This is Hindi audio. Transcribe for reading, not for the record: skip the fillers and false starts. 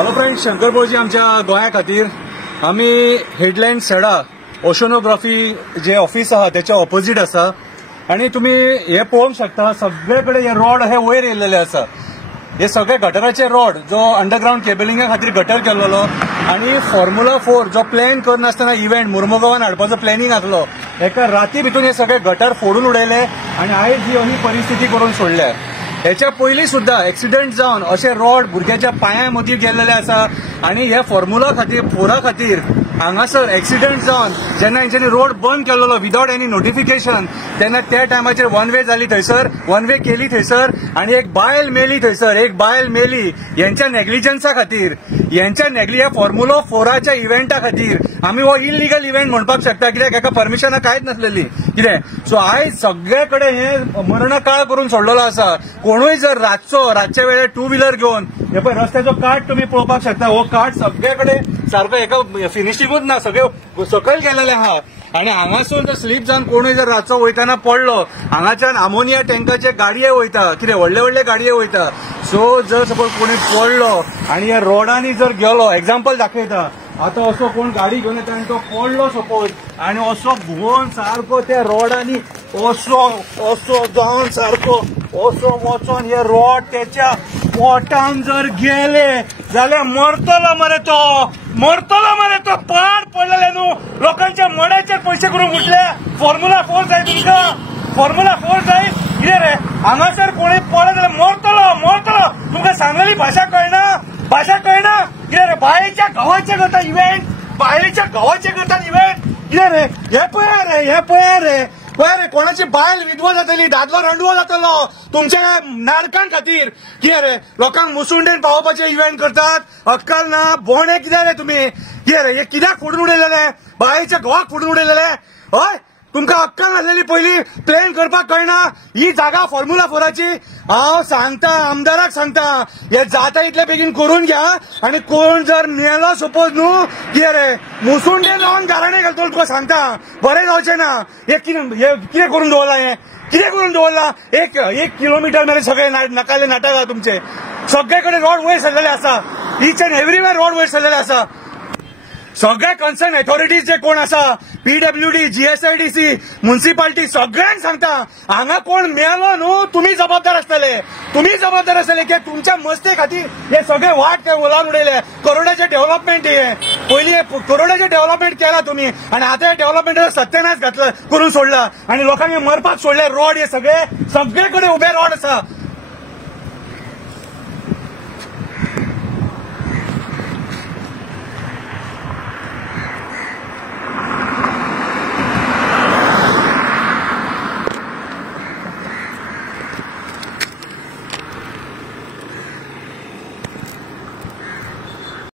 हॅलो फ्रेंड्स, शंकर भोजी आमच्या गोंया खातीर आमी हेडलायन सेडा ओशनोग्राफी जे ऑफिस आहा त्याच्या ऑपोजिट आसा आणि तुम्ही हे पळोवंक शकता सगळे कडेन हे रॉड हे वयर येयलेले आसा. हे सगळे गटराचे रॉड जो अंडरग्राउंड केबलिंगा खातीर गटर केल्लो आणि फॉर्म्युला 4 जो प्लॅन करनासतना इव्हेंट मुर्मुगांवान हाडपाचो प्लॅनिंग आसलो एका राती भितून हे सगळे गटर फोडून उडयले आणि आयज ही परिस्थिती करून सोडल्या. ह्याच्या पयलीं सुद्धा एक्सिडेंट जावन अशे रॉड भुरग्याच्या पांया मदीं गेल्लेले आसा आणि हे फॉर्म्युला 4 खातीर हांगासर एक्सिडेंट जावन जेन्ना हेंच्यांनी रोड बंद केल्लो विदाउट एनी नोटिफिकेशन तेन्ना त्या टायमाचेर वन वे जाली थंयसर, वन वे केली थंयसर आणि एक बायल मेली थंयसर, एक बायल मेली यांच्या नेग्लिजन्सा खातीर, ह्या फॉर्म्युला 4च्या इव्हेंटा खातीर आमी हो इलिगल इव्हेंट म्हणपाक शकता कित्याक हेका परमिशनां कांयच नासलेली कितें. सो आयज सगळे कडेन हे मरणकाळ करून सोडलेलो आसा. कोणूय जर रातच्या वेळेर टू व्हिलर घेवन हे पळय रस्त्याचो काठ तुम्ही पळोवपाक शकता, हो काठ सगळे कडेन सारको एका फिनिशिंगूच ना, सगळे सकयल गेलेले आहा. आणि हांगासून जर स्लीप जावन कोणूय जर रातचो वयताना पडलो, हांगाच्यान आमोनिया टँकाचे गाडये वयता, कितें व्हडले गाडये वयता. सो जर सपोज कोणी पडलो आणि ह्या रोडांनी जर गेलो, एक्झाम्पल दाखयता, आता असो कोण गाडी घेवन येता आनी तो पडलो सपोज आणि असो घुंवोन सारको त्या रोडांनी असो जावन सारको असो वचोन हे रॉड त्याच्या पोटान जर गेले जाल्यार मरतलो मरे तो पाड पडलेले न्हू. लोकांच्या मड्याचेर पैसे करून उठले. फॉर्म्युला 4 जाय तुमकां, फॉर्म्युला 4 जाय कितें रे. हांगासर कोणी पडले जाल्यार मरतलो. तुमकां सांगलेली भाशा कळना कितें रे. बायलेच्या गांवाचे करता इव्हेंट, कितें रे. हे पळया रे कोणाची बायल विधवा जातली, दादलो रंडवो जातलो तुमच्या नाटकां खातीर. कितें रे, लोकांक मुसुंडेन पावोवपाचे इव्हेंट करतात, अक्कल ना बोणे कितें रे तुम्ही. कितें रे, हे कित्याक फोडून उडयलेले, बायेच्या घोवाक फोडून उडयलेले. हय, तुमकां अक्कल नासलेली पयलीं प्लॅन करपाक कळना. ही जागा फॉर्म्युला 4ची. हांव सांगता, आमदाराक सांगता, हे जाता इतले बेगीन करून घ्या. आणि कोण जर मेलो सपोज न्हू, कितें रे, मुसुंडे लावन गाराणे घालतलो तुका सांगता, बरें जावचें ना. हे कितें करून दवरला. एक किलोमीटर मेरेन सगळे नाकाले नाटक आहा तुमचे. सगळे कडेन रोड वयर सरलेले आसा. ईच अँड एव्हरीवेअर रोड वयर सरलेले आसा. सगळे कन्सर्न अथॉरिटीज जे कोण आसा, PWD, GSIDC, म्युनिसिपालिटी, सगळ्यांक सांगता, हांगा कोण मेलो न्हू, तुम्ही जबाबदार आसतले की तुमच्या मस्ते खातीर हे सगळे वाट ओलावन उडयले. करोडाचे डेव्हलपमेंट हे पयलीं करोडाचे डेव्हलपमेंट केला तुम्ही आणि आता हे डेव्हलपमेंटाचा सत्यानाश घातला करून सोडला आणि लोकांनी मरपाक सोडले. रॉड हे सगळे कडेन उबे रॉड आसा.